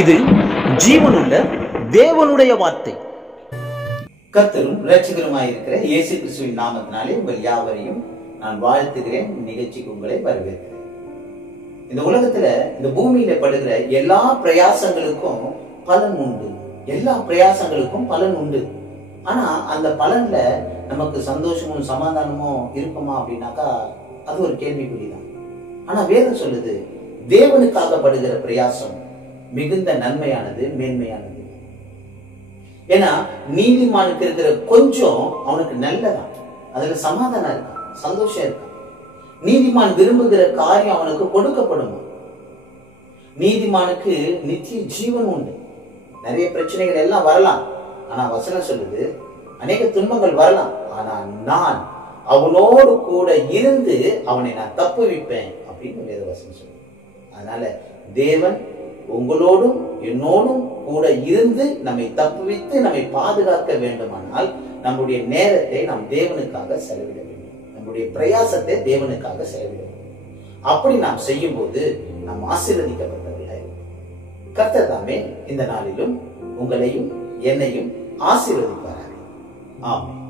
இது ஜீவனுள்ள தேவனுடைய வார்த்தை. கர்த்தரும் இரட்சகருமாயிருக்கிற இயேசு கிறிஸ்துவின் நாமத்தினாலே உங்கள் யாவரையும் நான் வாழ்த்துகிறேன். நிகழ்ச்சிக்கு உங்களை வரவேற்கிறேன். இந்த உலகத்துல, இந்த பூமியில படுகிற எல்லா பிரயாசங்களுக்கும் பலன் உண்டு. எல்லா பிரயாசங்களுக்கும் பலன் உண்டு. ஆனா அந்த பலன்ல நமக்கு சந்தோஷமும் சமாதானமும் இருக்குமா அப்படின்னாக்கா அது ஒரு கேள்விக்குறிதான். ஆனா வேதம் சொல்லுது, தேவனுக்காக படுகிற பிரயாசம் மிகுந்த நன்மையானது, மேன்மையானது. ஏன்னா நீதிமானுக்கு இருக்கிற கொஞ்சம் அவனுக்கு நல்லதான், அதுல சமாதானம் இருக்கான், சந்தோஷம் இருக்கான். நீதிமான் விரும்புகிற காரியம் அவனுக்கு கொடுக்கப்படும். நீதிமானுக்கு நித்திய ஜீவன் உண்டு. நிறைய பிரச்சனைகள் எல்லாம் வரலாம், ஆனா வசனம் சொல்லுது அநேக துன்பங்கள் வரலாம், ஆனா நான் அவனோடு கூட இருந்து அவனை நான் தப்புவிப்பேன் அப்படின்னு வேத வசனம் சொல்லுது. அதனால தேவன் உங்களோடும் என்னோடும் கூட இருந்து நம்மை தப்புவித்து நம்மை பாதுகாக்க வேண்டுமானால் நம்முடைய நேரத்தை நாம் தேவனுக்காக செலவிட வேண்டும். நம்முடைய பிரயாசத்தை தேவனுக்காக செலவிட வேண்டும். அப்படி நாம் செய்யும் போது நாம் ஆசீர்வதிக்கப்பட்டவர்களாய். கர்த்தர் தாமே இந்த நாளிலும் உங்களையும் என்னையும் ஆசீர்வதிப்பார்கள். ஆமென்.